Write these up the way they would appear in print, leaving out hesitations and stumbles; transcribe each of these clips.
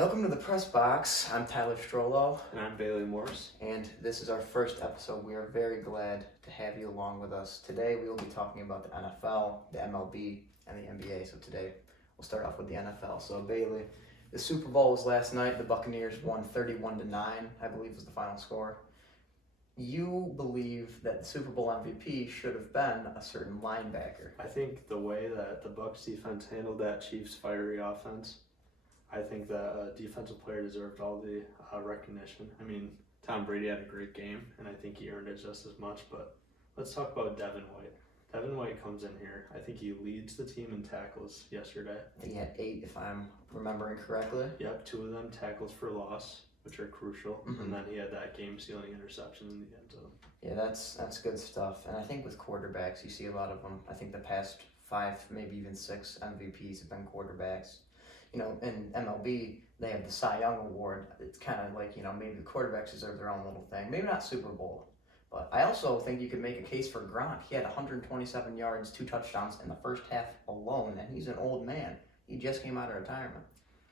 Welcome to the Press Box. I'm Tyler Strollo, And I'm Bailey Morse. and this is our first episode. We are very glad to have you along with us. Today we will be talking about the NFL, the MLB, and the NBA. So today we'll start off with the NFL. So Bailey, the Super Bowl was last night. The Buccaneers won 31-9, I believe was the final score. You believe that the Super Bowl MVP should have been a certain linebacker. I think the way that the Bucs defense handled that Chiefs fiery offense, I think that a defensive player deserved all the recognition. I mean, Tom Brady had a great game, and I think he earned it just as much. But let's talk about Devin White. Devin White comes in here. I think he leads the team in tackles yesterday. I think he had 8, if I'm remembering correctly. Yep, 2 of them tackles for loss, which are crucial. Mhm. And then he had that game-sealing interception in the end zone. Yeah, that's good stuff. And I think with quarterbacks, you see a lot of them. I think the past 5, maybe even 6 MVPs have been quarterbacks. You know, in MLB, they have the Cy Young Award. It's kind of like, maybe the quarterbacks deserve their own little thing. Maybe not Super Bowl. But I also think you could make a case for Gronk. He had 127 yards, 2 touchdowns in the first half alone, and he's an old man. He just came out of retirement.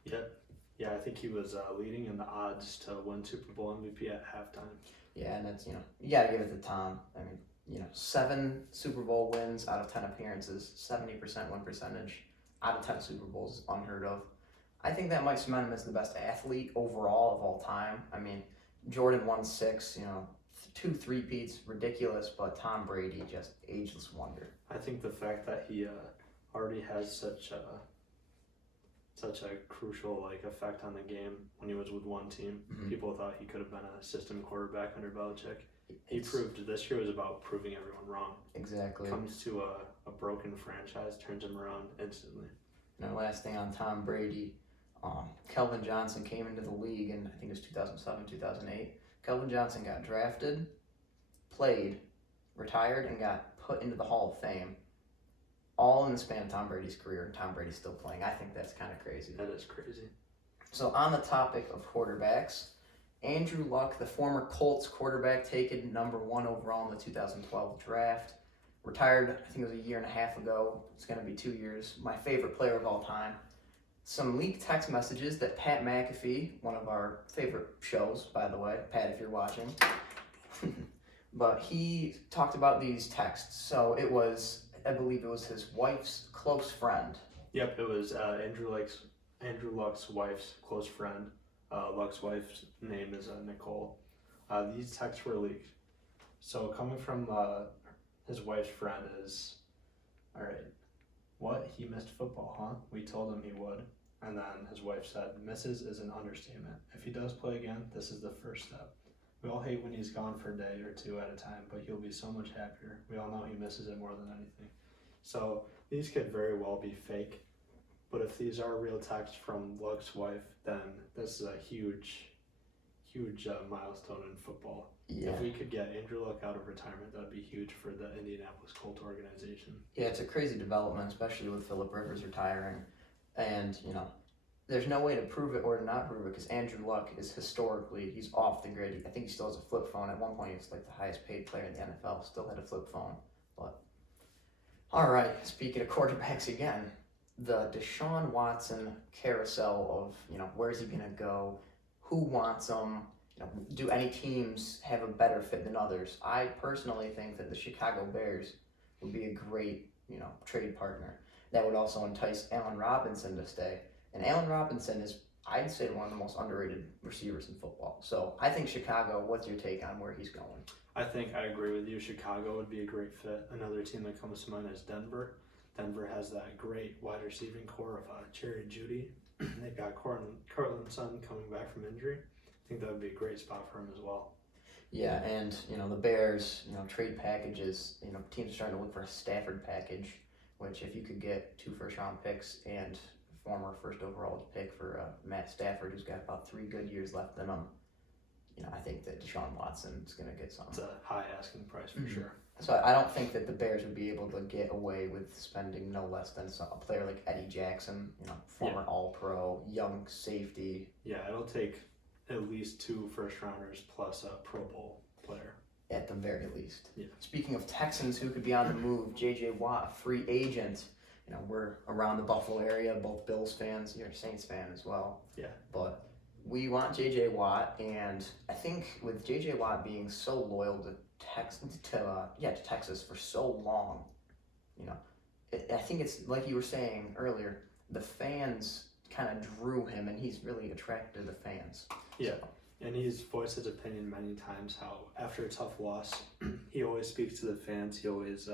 Yeah, I think he was leading in the odds to win Super Bowl MVP at halftime. Yeah, and it's, you got to give it to Tom. I mean, 7 Super Bowl wins out of 10 appearances, 70% win percentage out of 10 Super Bowls is unheard of. I think that might cement him as the best athlete overall of all time. I mean, Jordan won 6, 2 three-peats, ridiculous, but Tom Brady, just ageless wonder. I think the fact that he already has such a crucial effect on the game when he was with one team. Mhm. People thought he could have been a system quarterback under Belichick. He proved this year was about proving everyone wrong. Exactly. Comes to a broken franchise, turns him around instantly. And our last thing on Tom Brady, Kelvin Johnson came into the league in, I think it was 2007, 2008. Kelvin Johnson got drafted, played, retired, and got put into the Hall of Fame. All in the span of Tom Brady's career, and Tom Brady's still playing. I think that's kind of crazy. That is crazy. So on the topic of quarterbacks, Andrew Luck, the former Colts quarterback, taken number 1 overall in the 2012 draft, retired, I think it was a year and a half ago. It's going to be 2 years. My favorite player of all time. Some leaked text messages that Pat McAfee, one of our favorite shows, by the way, Pat, if you're watching, but he talked about these texts. So it was, I believe it was his wife's close friend. Yep, it was Andrew Luck's wife's close friend. Luck's wife's name is Nicole. These texts were leaked. So coming from his wife's friend is, all right, what? He missed football, huh? We told him he would. And then his wife said, misses is an understatement. If he does play again, this is the first step. We all hate when he's gone for a day or 2 at a time, but he'll be so much happier. We all know he misses it more than anything. So these could very well be fake. But if these are real texts from Luck's wife, then this is a huge milestone in football. Yeah. If we could get Andrew Luck out of retirement, that would be huge for the Indianapolis Colts organization. Yeah, it's a crazy development, especially with Phillip Rivers retiring. And, there's no way to prove it or to not prove it because Andrew Luck is historically, he's off the grid. I think he still has a flip phone. At one point, he was like the highest paid player in the NFL, still had a flip phone. But, all right, speaking of quarterbacks again, the Deshaun Watson carousel of, where's he going to go? Who wants him? Do any teams have a better fit than others? I personally think that the Chicago Bears would be a great, trade partner. That would also entice Allen Robinson to stay. And Allen Robinson is, I'd say, one of the most underrated receivers in football. So I think Chicago, what's your take on where he's going? I think I agree with you. Chicago would be a great fit. Another team that comes to mind is Denver. Denver has that great wide receiving core of Jerry Jeudy. They've got Cortland Sutton coming back from injury. I think that would be a great spot for him as well. Yeah, and, the Bears, trade packages, teams are starting to look for a Stafford package, which if you could get 2 first-round picks and former first overall pick for Matt Stafford, who's got about 3 good years left in him, I think that Deshaun Watson is going to get something. It's a high asking price for sure. So I don't think that the Bears would be able to get away with spending no less than a player like Eddie Jackson, former All-Pro, young safety. Yeah, it'll take at least 2 first-rounders plus a Pro Bowl player. At the very least. Yeah. Speaking of Texans who could be on the move, J.J. Watt, free agent. we're around the Buffalo area, both Bills fans. You're a Saints fan as well. Yeah. But we want J.J. Watt, and I think with J.J. Watt being so loyal to Texas for so long, I think it's like you were saying earlier. The fans kind of drew him, and he's really attracted the fans. Yeah. And he's voiced his opinion many times how after a tough loss, he always speaks to the fans. He always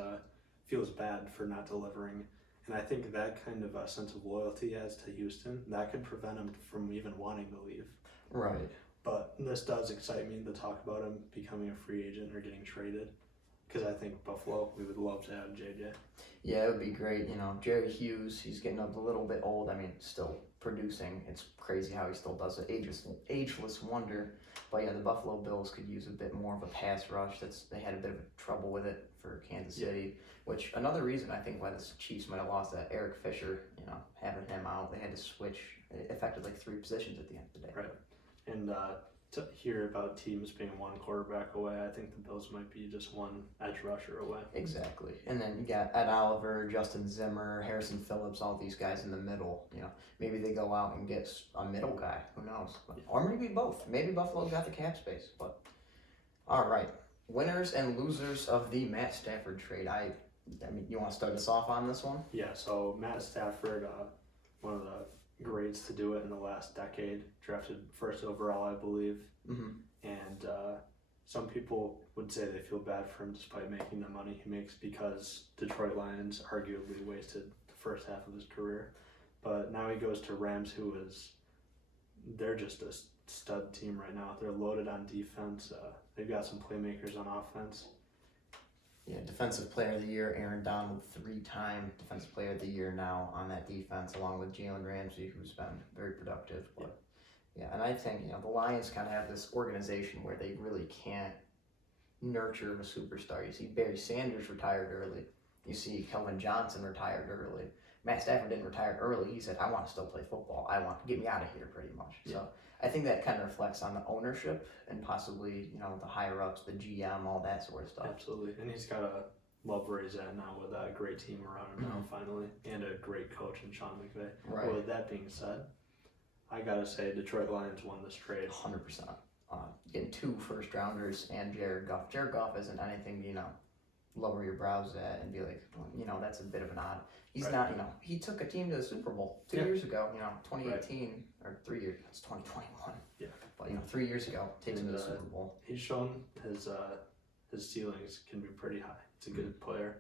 feels bad for not delivering. And I think that kind of sense of loyalty he has to Houston, that could prevent him from even wanting to leave. Right. But this does excite me to talk about him becoming a free agent or getting traded. Because I think Buffalo, we would love to have JJ. Yeah, it would be great. Jerry Hughes, he's getting a little bit old. I mean, still producing. It's crazy how he still does it. Ageless wonder. But yeah, the Buffalo Bills could use a bit more of a pass rush. They had a bit of trouble with it for Kansas City, which another reason I think why the Chiefs might have lost that Eric Fisher, having him out, they had to switch. It affected like 3 positions at the end of the day. Right. And to hear about teams being one quarterback away, I think the Bills might be just one edge rusher away. Exactly. And then you got Ed Oliver, Justin Zimmer, Harrison Phillips, all these guys in the middle. Maybe they go out and get a middle guy. Who knows? Or maybe both. Maybe Buffalo's got the cap space. But all right, winners and losers of the Matt Stafford trade. I mean, you want to start us off on this one? Yeah. So Matt Stafford, one of the greats to do it in the last decade, drafted first overall, I believe. Mm-hmm. And some people would say they feel bad for him despite making the money he makes because Detroit Lions arguably wasted the first half of his career. But now he goes to Rams, they're just a stud team right now. They're loaded on defense. They've got some playmakers on offense. Yeah, Defensive Player of the Year, Aaron Donald, 3-time Defensive Player of the Year now on that defense, along with Jalen Ramsey, who's been very productive. But yeah, and I think, the Lions kind of have this organization where they really can't nurture a superstar. You see Barry Sanders retired early. You see Kelvin Johnson retired early. Matt Stafford didn't retire early. He said, I want to still play football. I want to get me out of here pretty much. Yeah. So I think that kind of reflects on the ownership and possibly, the higher ups, the GM, all that sort of stuff. Absolutely. And he's got a love where he's at now with a great team around him now finally, and a great coach in Sean McVay. Right. Well, with that being said, I got to say Detroit Lions won this trade. 100%. Getting 2 first-rounders and Jared Goff. Jared Goff isn't anything, lower your brows at and be like, that's a bit of an odd. He's not, he took a team to the Super Bowl 2 years ago, 2018, or 3 years, it's 2021. Yeah. But, 3 years ago, takes him to the Super Bowl. He's shown his ceilings can be pretty high. He's a good player.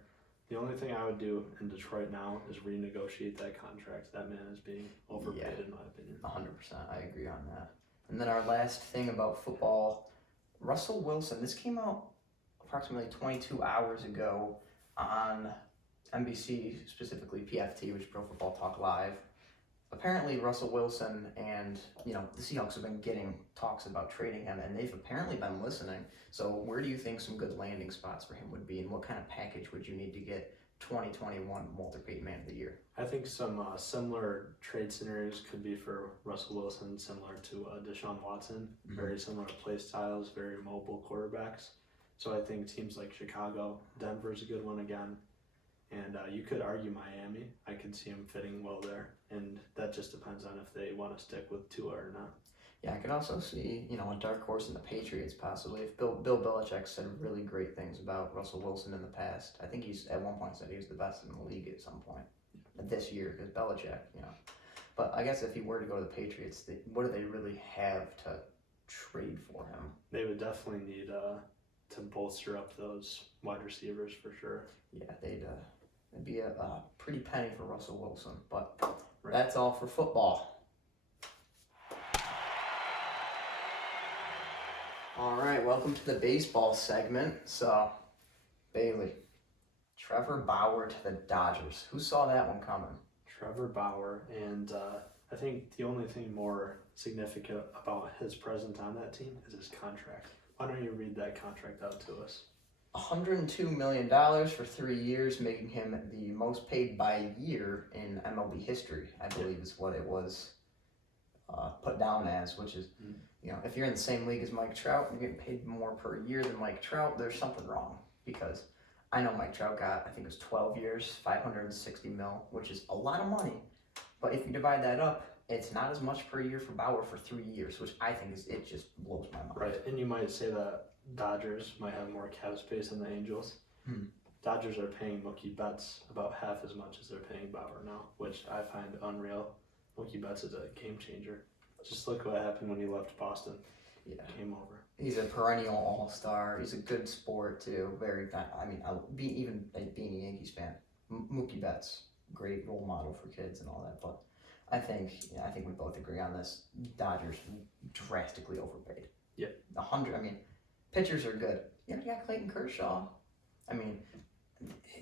The only thing I would do in Detroit now is renegotiate that contract. That man is being overpaid, in my opinion. 100%, I agree on that. And then our last thing about football, Russell Wilson, this came out approximately 22 hours ago on NBC, specifically PFT, which is Pro Football Talk Live. Apparently Russell Wilson and, the Seahawks have been getting talks about trading him, and they've apparently been listening. So where do you think some good landing spots for him would be, and what kind of package would you need to get 2021 Walter Payton Man of the Year? I think some similar trade scenarios could be for Russell Wilson, similar to Deshaun Watson. Mm-hmm. Very similar play styles, very mobile quarterbacks. So I think teams like Chicago, Denver's a good one again. And you could argue Miami. I could see him fitting well there. And that just depends on if they want to stick with Tua or not. Yeah, I could also see, a dark horse in the Patriots possibly. If Bill Belichick said really great things about Russell Wilson in the past. I think he's at one point said he was the best in the league at some point this year because Belichick, But I guess if he were to go to the Patriots, what do they really have to trade for him? They would definitely need to bolster up those wide receivers for sure. Yeah, it'd be a pretty penny for Russell Wilson. But That's all for football. All right, welcome to the baseball segment. So, Bailey, Trevor Bauer to the Dodgers. Who saw that one coming? Trevor Bauer, and I think the only thing more significant about his presence on that team is his contract. Why don't you read that contract out to us? $102 million for 3 years, making him the most paid by year in MLB history, I believe is what it was put down as, which is, if you're in the same league as Mike Trout and you're getting paid more per year than Mike Trout, there's something wrong. Because I know Mike Trout got, I think it was 12 years, 560 mil, which is a lot of money. But if you divide that up, it's not as much per year for Bauer for 3 years, which I think it just blows my mind. Right, and you might say that Dodgers might have more cap space than the Angels. Hmm. Dodgers are paying Mookie Betts about half as much as they're paying Bauer now, which I find unreal. Mookie Betts is a game changer. Just look what happened when he left Boston. Yeah. Game over. He's a perennial all-star. He's a good sport too. Very, I mean, being a Yankees fan, Mookie Betts, great role model for kids and all that. But I think we both agree on this. Dodgers drastically overpaid. Yeah. 100. I mean, pitchers are good. You got Clayton Kershaw. I mean,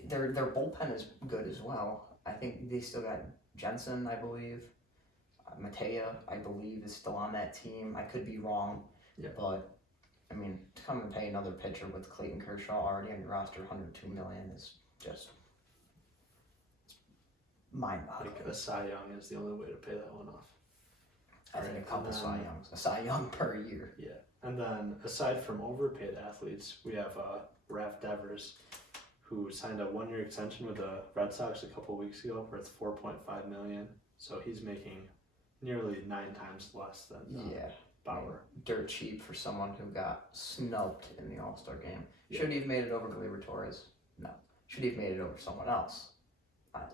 their bullpen is good as well. I think they still got Jensen, I believe. Mattea, I believe, is still on that team. I could be wrong. Yeah. But I mean, to come and pay another pitcher with Clayton Kershaw already on your roster, $102 million is just mind-boggling. Like a Cy Young is the only way to pay that one off. I think a couple Cy Youngs, a Cy Young per year. Yeah, and then aside from overpaid athletes, we have Raph Devers, who signed a 1-year extension with the Red Sox a couple weeks ago worth $4.5 million. So he's making nearly 9 times less than Bauer. Dirt cheap for someone who got snubbed in the All-Star game. Yeah. Should he have made it over Gleyber Torres? No. Should he have made it over someone else?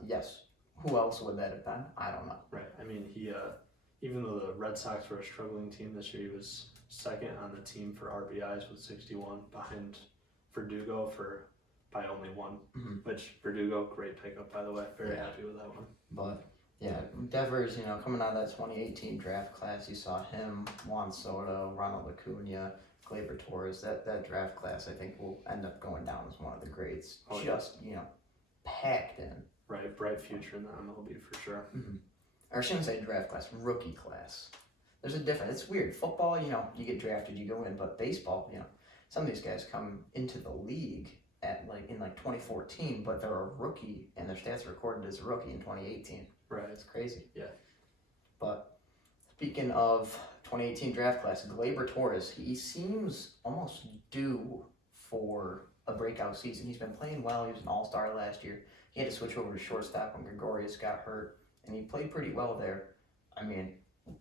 Yes. Who else would that have been? I don't know. Right. I mean, he even though the Red Sox were a struggling team this year, he was second on the team for RBIs with 61, behind Verdugo by only 1. Mm-hmm. Which Verdugo, great pickup by the way. Very happy with that one. But yeah, Devers, coming out of that 2018 draft class, you saw him, Juan Soto, Ronald Acuna, Gleyber Torres. That draft class, I think, will end up going down as one of the greats. Oh, Packed in. Right, bright future in the MLB for sure. Mm-hmm. Or I shouldn't say draft class, rookie class. There's a difference. It's weird. Football, you get drafted, you go in, but baseball, some of these guys come into the league in 2014, but they're a rookie and their stats are recorded as a rookie in 2018. Right. It's crazy. Yeah. But speaking of 2018 draft class, Gleyber Torres, he seems almost due for a breakout season. He's been playing well. He was an all-star last year. He had to switch over to shortstop when Gregorius got hurt, and he played pretty well there. I mean,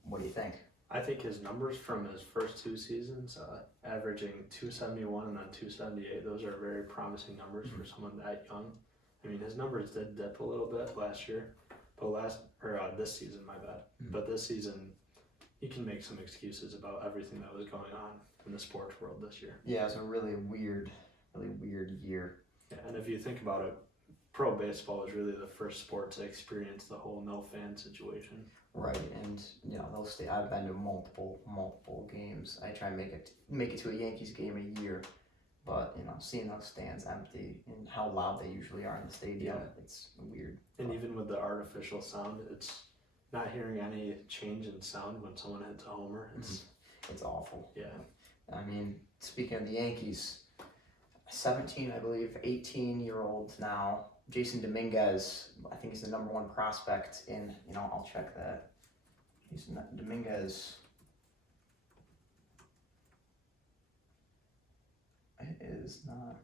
what do you think? I think his numbers from his first 2 seasons, averaging 271 and then 278, those are very promising numbers for someone that young. I mean, his numbers did dip a little bit last year, but this season, my bad. But this season, he can make some excuses about everything that was going on in the sports world this year. Yeah, it was a really weird year. Yeah, and if you think about it, pro baseball is really the first sport to experience the whole no fan situation. Right, and I've been to multiple games. I try and make it to a Yankees game a year, but seeing those stands empty and how loud they usually are in the stadium, it's weird. And even with the artificial sound, it's not hearing any change in sound when someone hits a homer. It's awful. Yeah. I mean, speaking of the Yankees, 17, I believe, 18-year-old now, Jason Dominguez, I think he's the number 1 prospect in, I'll check that. Dominguez. It is not.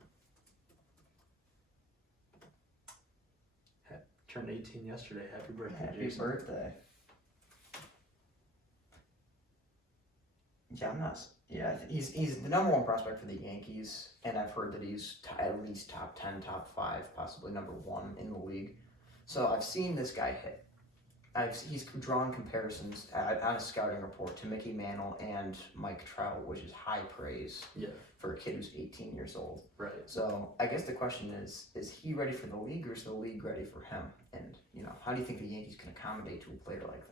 Turned 18 yesterday. Happy birthday, Happy Jason. birthday. Yeah, I'm not. Yeah, he's the number 1 prospect for the Yankees, and I've heard that he's at least top 10, top 5, possibly number 1 in the league. So I've seen this guy hit. He's drawn comparisons on a scouting report to Mickey Mantle and Mike Trout, which is high praise for a kid who's 18 years old. Right. So I guess the question is he ready for the league, or is the league ready for him? And how do you think the Yankees can accommodate to a player like that?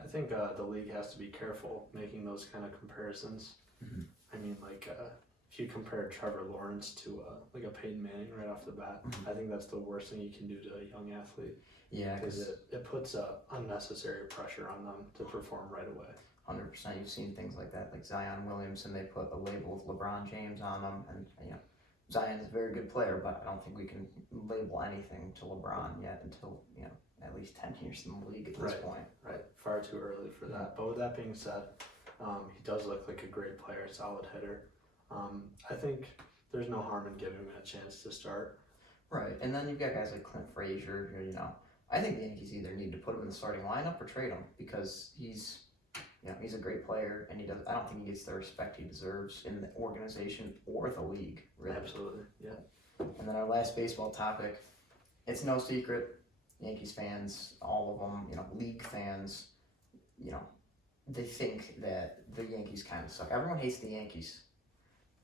I think the league has to be careful making those kind of comparisons. Mm-hmm. I mean, if you compare Trevor Lawrence to a Peyton Manning right off the bat, I think that's the worst thing you can do to a young athlete. Yeah, because it puts unnecessary pressure on them to perform right away. 100%. You've seen things like that, like Zion Williamson. They put a label with LeBron James on them, and Zion's a very good player, but I don't think we can label anything to LeBron yet until at least 10 years in the league at this point. Right, far too early for that. But with that being said, he does look like a great player, solid hitter. I think there's no harm in giving him a chance to start. Right, and then you've got guys like Clint Frazier, who, I think the Yankees either need to put him in the starting lineup or trade him because he's a great player and I don't think he gets the respect he deserves in the organization or the league, really. Absolutely, yeah. And then our last baseball topic, it's no secret, Yankees fans, all of them, league fans, they think that the Yankees kind of suck. Everyone hates the Yankees.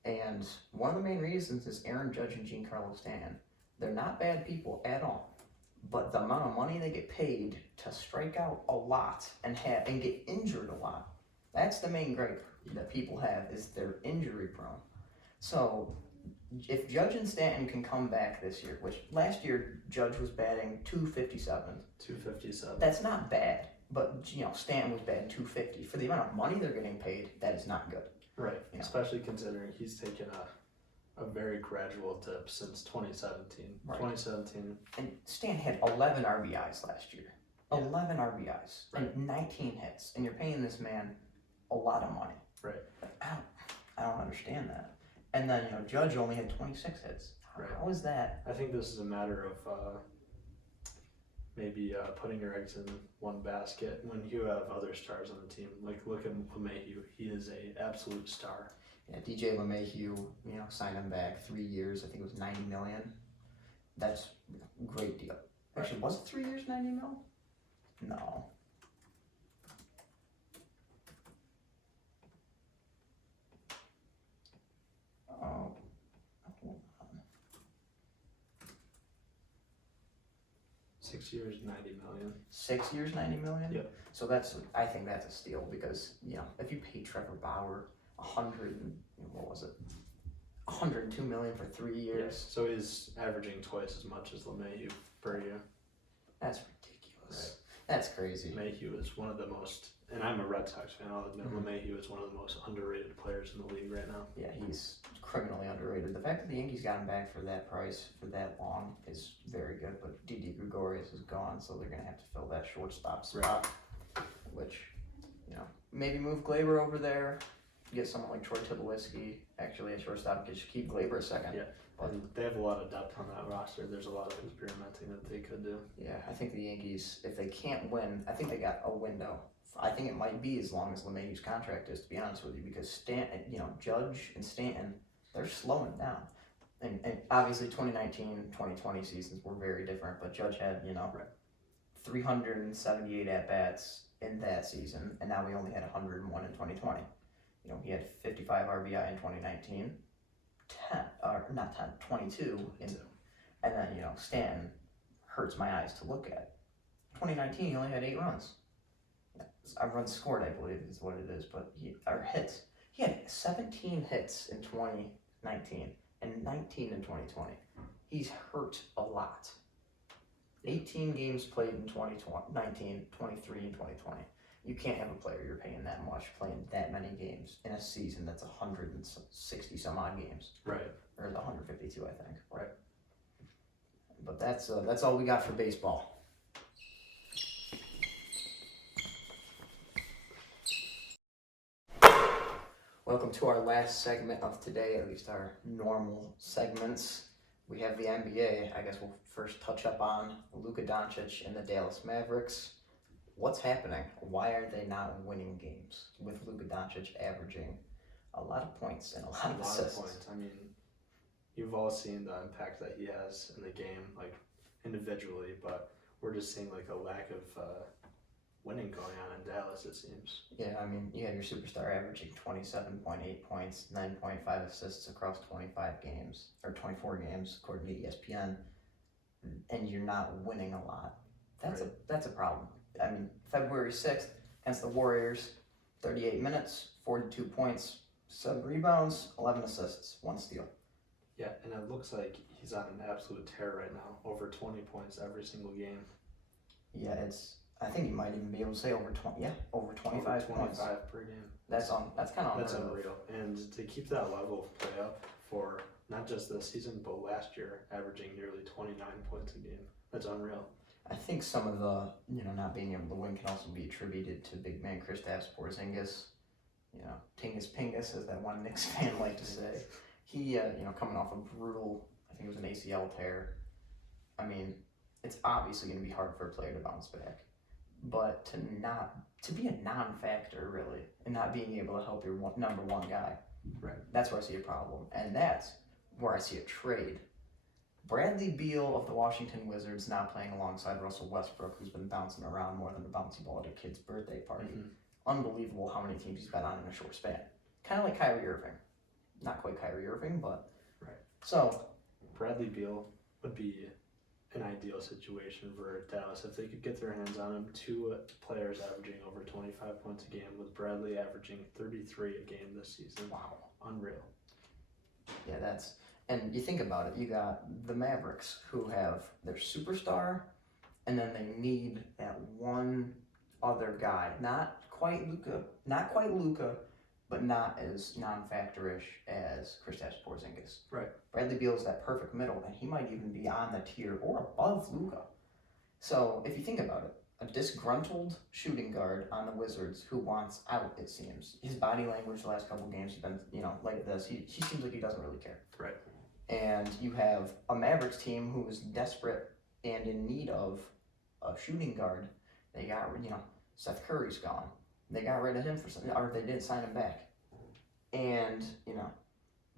And one of the main reasons is Aaron Judge and Giancarlo Stanton. They're not bad people at all. But the amount of money they get paid to strike out a lot and get injured a lot, that's the main gripe that people have, is they're injury prone. So if Judge and Stanton can come back this year, which last year Judge was batting .257. 257. That's not bad. But Stanton was batting .250. For the amount of money they're getting paid, that is not good. Right, especially considering he's taken a very gradual dip since 2017. Right. 2017. And Stan had 11 RBIs last year. 11 RBIs and 19 hits. And you're paying this man a lot of money. Right. I don't understand that. And then, Judge only had 26 hits. How is that? I think this is a matter of maybe putting your eggs in one basket when you have other stars on the team. Like, look at LeMahieu. He is a absolute star. Yeah, DJ LeMahieu, signed him back 3 years. I think it was $90 million. That's a great deal. Actually, was it 3 years, $90 million? No. Oh, hold on. 6 years, 90 million. 6 years, $90 million? Yep. So I think that's a steal because, if you pay Trevor Bauer $102 million for 3 years. Yes. So he's averaging twice as much as LeMahieu per year. That's ridiculous. Right. That's crazy. LeMahieu is one of the most, and I'm a Red Sox fan, I'll admit, LeMahieu is one of the most underrated players in the league right now. Yeah, he's criminally underrated. The fact that the Yankees got him back for that price for that long is very good, but Didi Gregorius is gone, so they're going to have to fill that shortstop spot, which, maybe move Glaber over there, get someone like Troy Tulowitzki, actually a shortstop, just keep Glaber a second. Yeah, and they have a lot of depth on that roster. There's a lot of experimenting that they could do. Yeah, I think the Yankees, if they can't win, I think they got a window. I think it might be as long as LeMahieu's contract is, to be honest with you, because Stanton, Judge and Stanton, they're slowing down. And obviously 2019, 2020 seasons were very different, but Judge had, 378 at-bats in that season, and now we only had 101 in 2020. He had 55 RBI in 2019, 22 in, and then, Stanton hurts my eyes to look at. 2019, he only had 8 runs. Runs scored, I believe, is what it is, but hits. He had 17 hits in 2019 and 19 in 2020. He's hurt a lot. 18 games played in 2019, 23 in 2020. You can't have a player you're paying that much playing that many games in a season that's 160 some odd games. Right. Or 152, I think. Right. But that's all we got for baseball. Welcome to our last segment of today, at least our normal segments. We have the NBA. I guess we'll first touch up on Luka Doncic and the Dallas Mavericks. What's happening? Why are they not winning games with Luka Doncic averaging a lot of points and a lot of assists? Points. I mean, you've all seen the impact that he has in the game, like individually, but we're just seeing like a lack of winning going on in Dallas, it seems. Yeah, I mean, you have your superstar averaging 27.8 points, 9.5 assists across 25 games, or 24 games, according to ESPN, and you're not winning a lot. That's a problem. I mean, February 6th against the Warriors, 38 minutes, 42 points, 7 rebounds, 11 assists, 1 steal. Yeah, and it looks like he's on an absolute tear right now, over 20 points every single game. Yeah, I think you might even be able to say over 20. Yeah, over 25 points. 25 per game. That's kind of That's unreal. And to keep that level of play up for not just this season, but last year, averaging nearly 29 points a game. That's unreal. I think some of the, not being able to win can also be attributed to big man Kristaps Porzingis. Tingus Pingus, as that one Knicks fan like to say. He, coming off a brutal, I think it was an ACL tear. I mean, it's obviously going to be hard for a player to bounce back. But to be a non-factor really, and not being able to help your number one guy, Right. that's where I see a problem, and that's where I see a trade. Bradley Beal of the Washington Wizards now playing alongside Russell Westbrook, who's been bouncing around more than a bouncy ball at a kid's birthday party. Mm-hmm. Unbelievable how many teams he's been on in a short span. Kind of like Kyrie Irving. Not quite Kyrie Irving, but. Right. So. Bradley Beal would be an ideal situation for Dallas if they could get their hands on him. 2 players averaging over 25 points a game, with Bradley averaging 33 a game this season. Wow. Unreal. Yeah, and you think about it, you got the Mavericks who have their superstar, and then they need that one other guy. Not quite Luka, but not as non-factor-ish as Kristaps Porzingis. Right. Bradley Beal is that perfect middle, and he might even be on the tier or above Luka. So if you think about it, a disgruntled shooting guard on the Wizards who wants out, it seems. His body language the last couple of games has been, like this. He seems like he doesn't really care. Right. And you have a Mavericks team who is desperate and in need of a shooting guard. They got, Seth Curry's gone. They got rid of him or they didn't sign him back. And,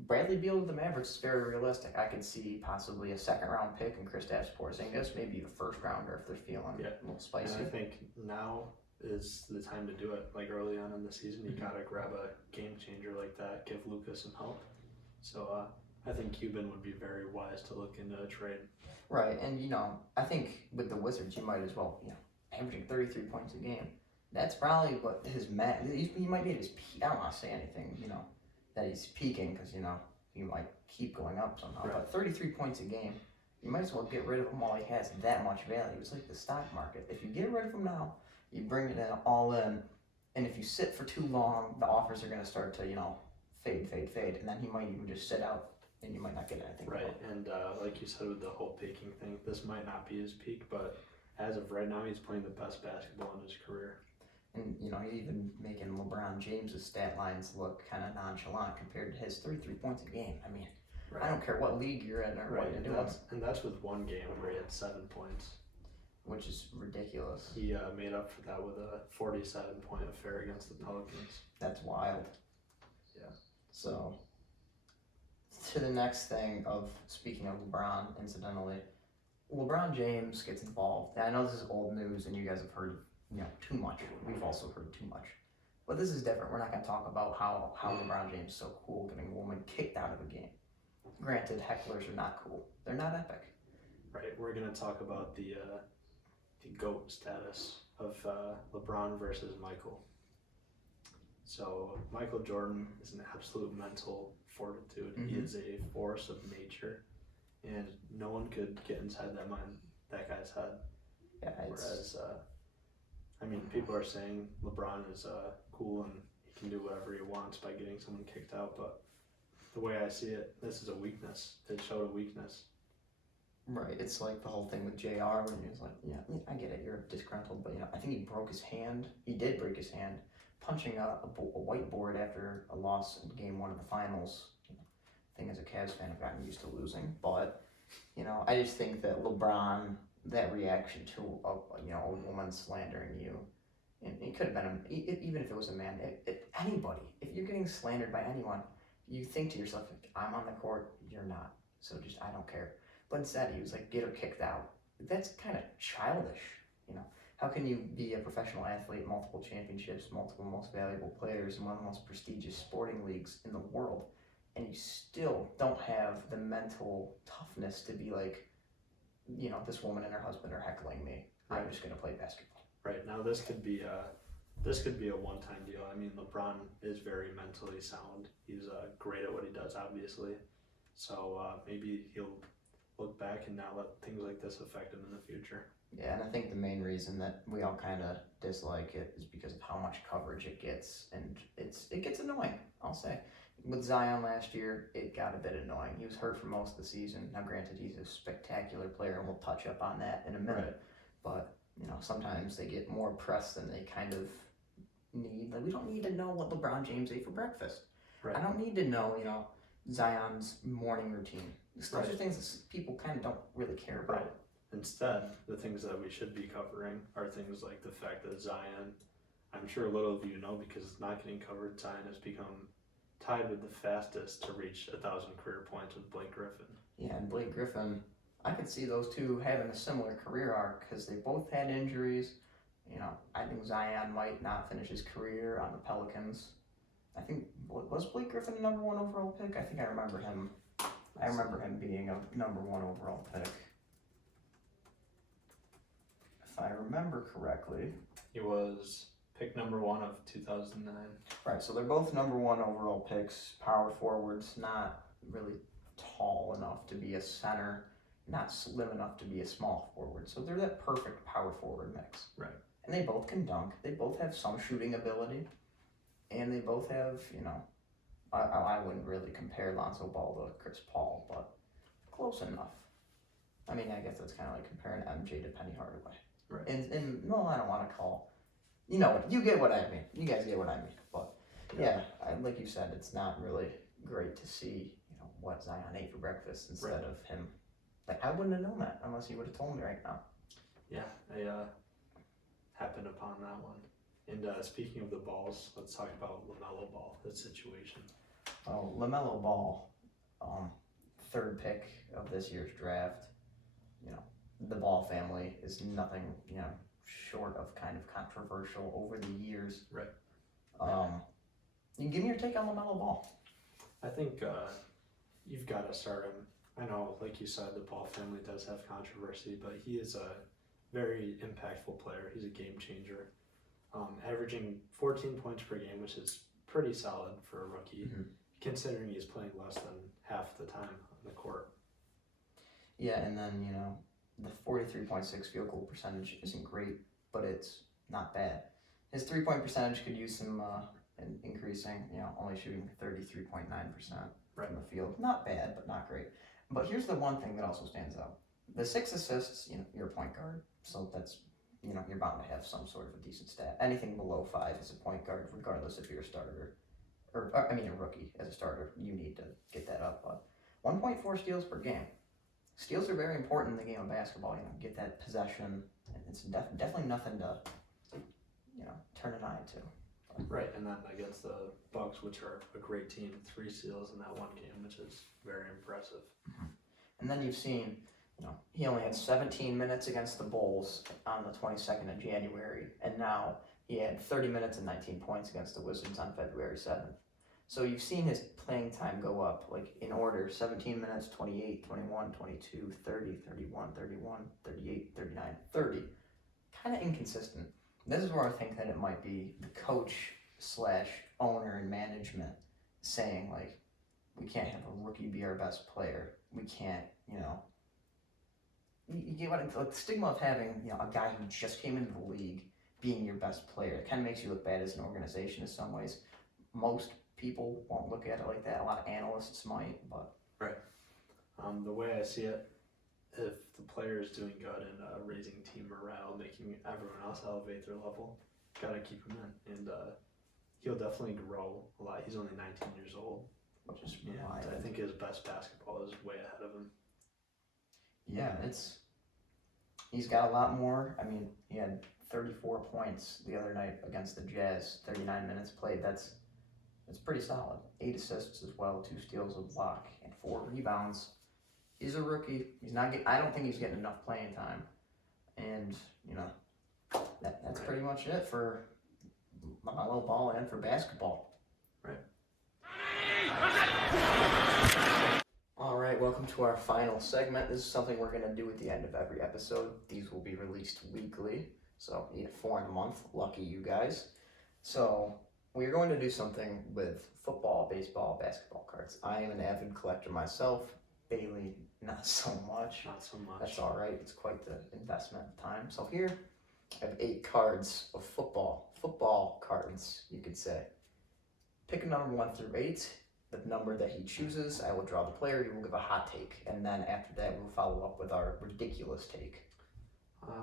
Bradley Beal with the Mavericks is very realistic. I could see possibly a second-round pick and Kristaps Porzingis, maybe a first-rounder if they're feeling a little spicy. And I think now is the time to do it. Like early on in the season, you gotta grab a game changer like that, give Luka some help. So I think Cuban would be very wise to look into a trade. Right, and I think with the Wizards, you might as well, averaging 33 points a game. That's probably what his he might be at his peak. I don't want to say anything, that he's peaking because, he might keep going up somehow. Right. But 33 points a game, you might as well get rid of him while he has that much value. It's like the stock market. If you get rid of him now, you bring it all in, and if you sit for too long, the offers are going to start to, fade, and then he might even just sit out, and you might not get anything. Right, and like you said with the whole peaking thing, this might not be his peak, but as of right now, he's playing the best basketball in his career. And, he's even making LeBron James's stat lines look kind of nonchalant compared to his 33 points a game. I mean, right. I don't care what league you're in or what you're doing. And that's with one game where he had 7 points. Which is ridiculous. He made up for that with a 47-point affair against the Pelicans. That's wild. Yeah. So, to the next thing of, speaking of LeBron, incidentally, LeBron James gets involved. And I know this is old news and you guys have heard too much. We've also heard too much. But this is different. We're not going to talk about how LeBron James is so cool getting a woman kicked out of a game. Granted, hecklers are not cool. They're not epic. Right. We're going to talk about the GOAT status of LeBron versus Michael. So Michael Jordan is an absolute mental fortitude. Mm-hmm. He is a force of nature, and no one could get inside that guy's head. Yeah, Whereas, people are saying LeBron is cool and he can do whatever he wants by getting someone kicked out, but the way I see it, this is a weakness. It showed a weakness. Right, it's like the whole thing with JR when he was like, yeah, I get it, you're disgruntled, but I think he broke his hand. He did break his hand punching a whiteboard after a loss in game 1 of the finals. I think as a Cavs fan, I've gotten used to losing, but I just think that LeBron, that reaction to a woman slandering you, and it could have been even if it was a man, anybody. If you're getting slandered by anyone, you think to yourself, I'm on the court, you're not, so just I don't care. But instead, he was like, get her kicked out. That's kind of childish, How can you be a professional athlete, multiple championships, multiple most valuable players in one of the most prestigious sporting leagues in the world, and you still don't have the mental toughness to be like, this woman and her husband are heckling me. Right. I'm just going to play basketball. Right, now this could be a one-time deal. LeBron is very mentally sound. He's great at what he does, obviously. So maybe he'll look back and not let things like this affect him in the future. Yeah, and I think the main reason that we all kind of dislike it is because of how much coverage it gets, and it gets annoying, I'll say. With Zion last year, it got a bit annoying. He was hurt for most of the season. Now, granted, he's a spectacular player, and we'll touch up on that in a minute. Right. But, sometimes they get more press than they kind of need. Like, we don't need to know what LeBron James ate for breakfast. Right. I don't need to know, Zion's morning routine. Those are things that people kind of don't really care about. Right. Instead, the things that we should be covering are things like the fact that Zion, I'm sure little of you know because it's not getting covered, Zion has become tied with the fastest to reach 1,000 career points with Blake Griffin. Yeah, and Blake Griffin, I could see those two having a similar career arc because they both had injuries. You know, I think Zion might not finish his career on the Pelicans. I think, was Blake Griffin the number 1 overall pick? I think I remember him. I remember him being a number 1 overall pick. If I remember correctly. He was pick number 1 of 2009. Right, so they're both number 1 overall picks, power forwards, not really tall enough to be a center, not slim enough to be a small forward. So they're that perfect power forward mix. Right. And they both can dunk. They both have some shooting ability. And they both have, you know, I wouldn't really compare Lonzo Ball to Chris Paul, but close enough. I mean, I guess that's kind of like comparing MJ to Penny Hardaway. Right. And no, I don't want to call. You know, you get what I mean. You guys get what I mean. But yeah, like you said, it's not really great to see, you know, what Zion ate for breakfast instead of him. Like, I wouldn't have known that unless you would have told me right now. Yeah, I happened upon that one. And speaking of the balls, let's talk about LaMelo Ball, his situation. Oh, LaMelo Ball, 3rd pick of this year's draft. You know, the Ball family is nothing, you know, short of kind of controversial over the years. Right. You can give me your take on LaMelo Ball. I think you've got to start him. I know, like you said, the Ball family does have controversy, but he is a very impactful player. He's a game changer. Averaging 14 points per game, which is pretty solid for a rookie, considering he's playing less than half the time on the court. Yeah, and then, you know, the 43.6 field goal percentage isn't great, but it's not bad. His 3-point percentage could use some increasing, you know, only shooting 33.9% from the field. Not bad, but not great. But here's the one thing that also stands out. The 6 assists, you know, you're a point guard, so that's, you know, you're bound to have some sort of a decent stat. Anything below 5 is a point guard, regardless if you're a starter. Or I mean, a rookie as a starter. You need to get that up. But 1.4 steals per game. Steals are very important in the game of basketball. You know, get that possession. And it's definitely nothing to, you know, turn an eye to. Right, and then against the Bucks, which are a great team, 3 steals in that one game, which is very impressive. And then you've seen, you know, he only had 17 minutes against the Bulls on the 22nd of January, and now he had 30 minutes and 19 points against the Wizards on February 7th. So you've seen his playing time go up, like in order: 17 minutes, 28, 21, 22, 30, 31, 31, 38, 39, 30. Kind of inconsistent. This is where I think that it might be the coach / owner and management saying, like, we can't have a rookie be our best player. We can't, you know. You get what like the stigma of having, you know, a guy who just came into the league being your best player. It kind of makes you look bad as an organization in some ways. Most people won't look at it like that. A lot of analysts might, but the way I see it, if the player is doing good and raising team morale, making everyone else elevate their level, gotta keep him in, and he'll definitely grow a lot. He's only 19 years old, which is I think his best basketball is way ahead of him. Yeah, he's got a lot more. I mean, he had 34 points the other night against the Jazz, 39 minutes played. That's pretty solid. 8 assists as well, 2 steals, a block, and 4 rebounds. He's a rookie. I don't think he's getting enough playing time, and you know, that's pretty much it for LaMelo Ball and for basketball. Right. All right, welcome to our final segment. This is something we're going to do at the end of every episode. These will be released weekly, so you get 4 in a month. Lucky you guys. So we're going to do something with football, baseball, basketball cards. I am an avid collector myself. Bailey, not so much. Not so much. That's all right. It's quite the investment of time. So here, I have 8 cards of football cards, you could say. Pick a number 1 through 8. The number that he chooses, I will draw the player. He will give a hot take, and then after that, we'll follow up with our ridiculous take.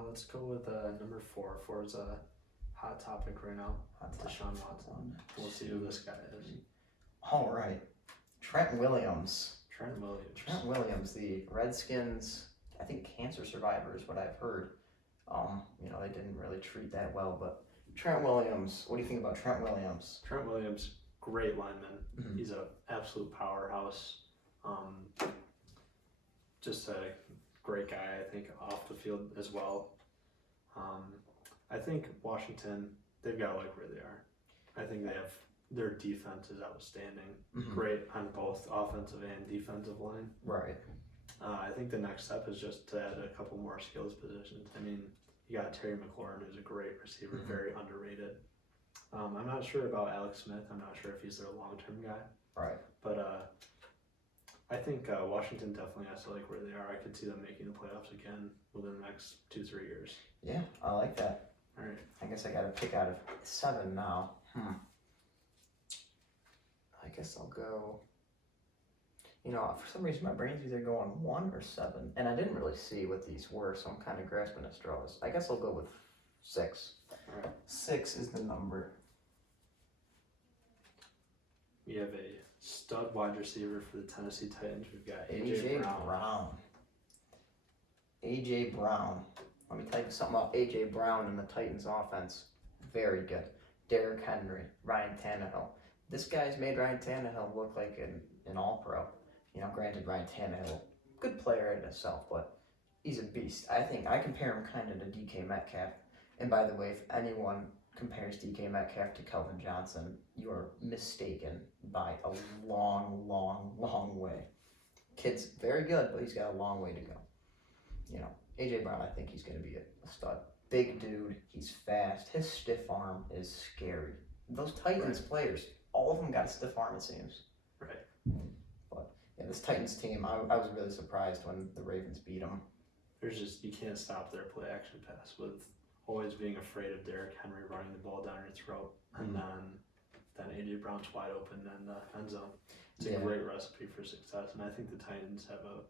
Let's go with number 4. 4 is a hot topic right now. Deshaun Watson. We'll see who this guy is. All right. Trent Williams. Trent Williams. Trent Williams, the Redskins, I think cancer survivor is what I've heard. They didn't really treat that well, but Trent Williams, what do you think about Trent Williams? Trent Williams, great lineman. Mhm. He's an absolute powerhouse. Just a great guy, I think, off the field as well. I think Washington, they've got to like where they are. I think their defense is outstanding. Mhm. Great on both offensive and defensive line. Right. I think the next step is just to add a couple more skills positions. I mean, you got Terry McLaurin, who's a great receiver, Mhm. very underrated. I'm not sure about Alex Smith. I'm not sure if he's their long-term guy. Right. But I think Washington definitely has to like where they are. I could see them making the playoffs again within the next 2-3 years. Yeah, I like that. All right. I guess I got to pick out of 7 now. I guess I'll go. For some reason my brain's either going 1 or 7, and I didn't really see what these were, so I'm kind of grasping at straws. I guess I'll go with 6. All right. 6 is the number. We have a stud wide receiver for the Tennessee Titans. We've got AJ Brown. AJ Brown. Let me tell you something about AJ Brown and the Titans offense. Very good. Derrick Henry, Ryan Tannehill. This guy's made Ryan Tannehill look like an all-pro. Granted, Ryan Tannehill, good player in himself, but he's a beast. I think I compare him kind of to DK Metcalf. And by the way, if anyone compares DK Metcalf to Kelvin Johnson, you are mistaken by a long, long, long way. Kid's very good, but he's got a long way to go. AJ Brown, I think he's going to be a stud. Big dude, he's fast. His stiff arm is scary. Those Titans players, all of them got a stiff arm, it seems. Right. But yeah, this Titans team, I was really surprised when the Ravens beat them. You can't stop their play action pass with always being afraid of Derrick Henry running the ball down your throat, and then AJ Brown's wide open in the end zone. It's a great recipe for success, and I think the Titans have a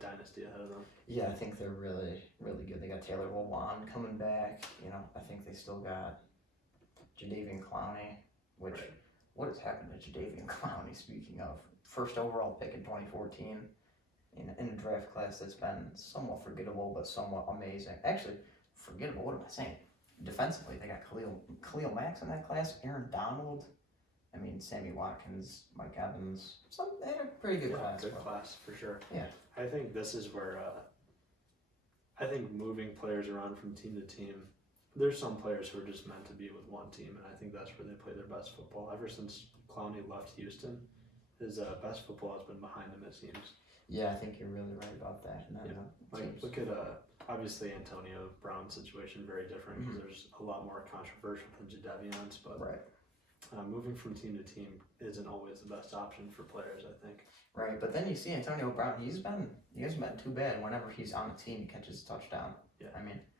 dynasty ahead of them. Yeah, I think they're really, really good. They got Taylor Lewan coming back. I think they still got Jadeveon Clowney, which what has happened to Jadeveon Clowney? Speaking of, first overall pick in 2014 in a draft class that's been somewhat forgettable but somewhat amazing. Actually, forgettable. What am I saying? Defensively, they got Khalil Mack in that class, Aaron Donald. Sammy Watkins, Mike Evans. They had a pretty good class. Good class for sure. Yeah. I think this is where I think moving players around from team to team. There's some players who are just meant to be with one team, and I think that's where they play their best football. Ever since Clowney left Houston, his best football has been behind him, it seems. Yeah, I think you're really right about that. And then, look at obviously Antonio Brown's situation, very different because there's a lot more controversial than Jadeveon's, but moving from team to team isn't always the best option for players, I think. Right, but then you see Antonio Brown, he hasn't been too bad. Whenever he's on the team, he catches a touchdown. Yeah.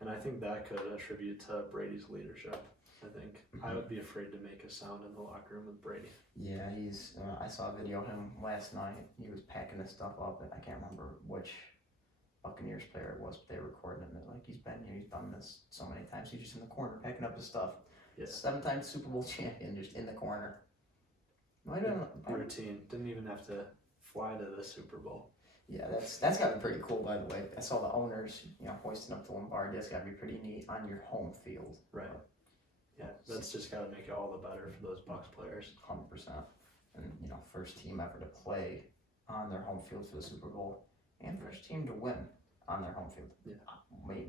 And I think that could attribute to Brady's leadership. I think I would be afraid to make a sound in the locker room with Brady. Yeah, he's. I saw a video of him last night. He was packing his stuff up, and I can't remember which Buccaneers player it was, but they were recording it. Like, he's been here, he's done this so many times. He's just in the corner packing up his stuff. Yeah. 7-time Super Bowl champion, just in the corner. Routine. Didn't even have to fly to the Super Bowl. Yeah, that's gotta be pretty cool, by the way. I saw the owners, hoisting up the Lombardi. That's gotta be pretty neat on your home field. Right. Yeah, that's just gotta make it all the better for those Bucs players. 100%. And first team ever to play on their home field for the Super Bowl, and first team to win on their home field. Yeah.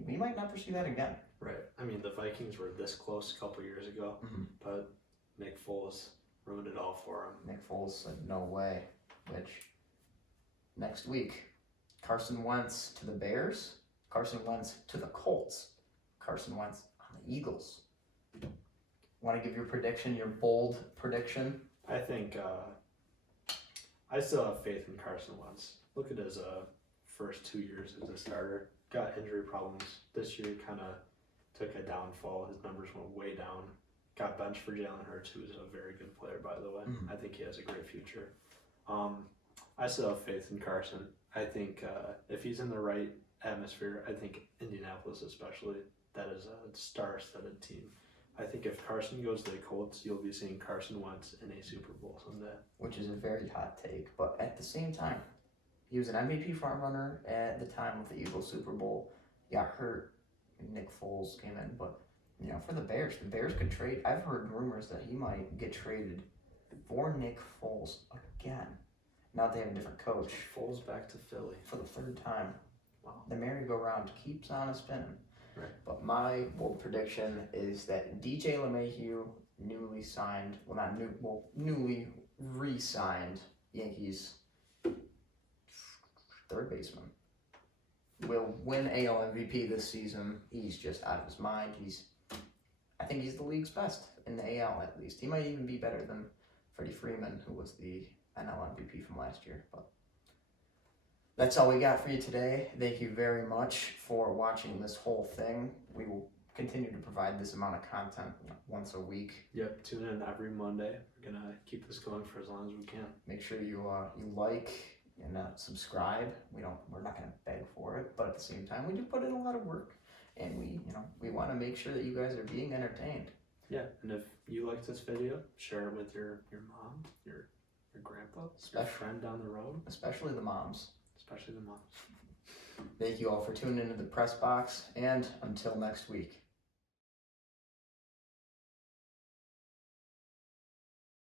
We might never see that again. Right. The Vikings were this close a couple years ago, but Nick Foles ruined it all for him. Nick Foles said no way, which next week, Carson Wentz to the Bears, Carson Wentz to the Colts, Carson Wentz on the Eagles. Want to give your prediction, your bold prediction? I think I still have faith in Carson Wentz. Look at his first 2 years as a starter. Got injury problems. This year kind of took a downfall. His numbers went way down. Got benched for Jalen Hurts, who is a very good player, by the way. I think he has a great future. I still have faith in Carson. I think if he's in the right atmosphere, I think Indianapolis especially, that is a star-studded team. I think if Carson goes to the Colts, you'll be seeing Carson Wentz in a Super Bowl someday. Which is a very hot take, but at the same time, he was an MVP frontrunner at the time of the Eagles Super Bowl. He got hurt. Nick Foles came in, but for the Bears could trade. I've heard rumors that he might get traded for Nick Foles again. Now they have a different coach. Foles back to Philly for the third time. Wow. The merry-go-round keeps on spinning. Right. But my bold prediction is that DJ LeMahieu, newly re-signed Yankees third baseman, will win AL MVP this season. He's just out of his mind. I think he's the league's best in the AL at least. He might even be better than Freddie Freeman, who was the NL MVP from last year. But that's all we got for you today. Thank you very much for watching this whole thing. We will continue to provide this amount of content once a week. Yep, tune in every Monday. We're gonna keep this going for as long as we can. Make sure you like and subscribe. We're not gonna beg for it, but at the same time, we do put in a lot of work, and we want to make sure that you guys are being entertained. Yeah, and if you liked this video, share it with your mom, your grandpa, your friend down the road. Especially the moms. Especially the moms. Thank you all for tuning into the Press Box, and until next week.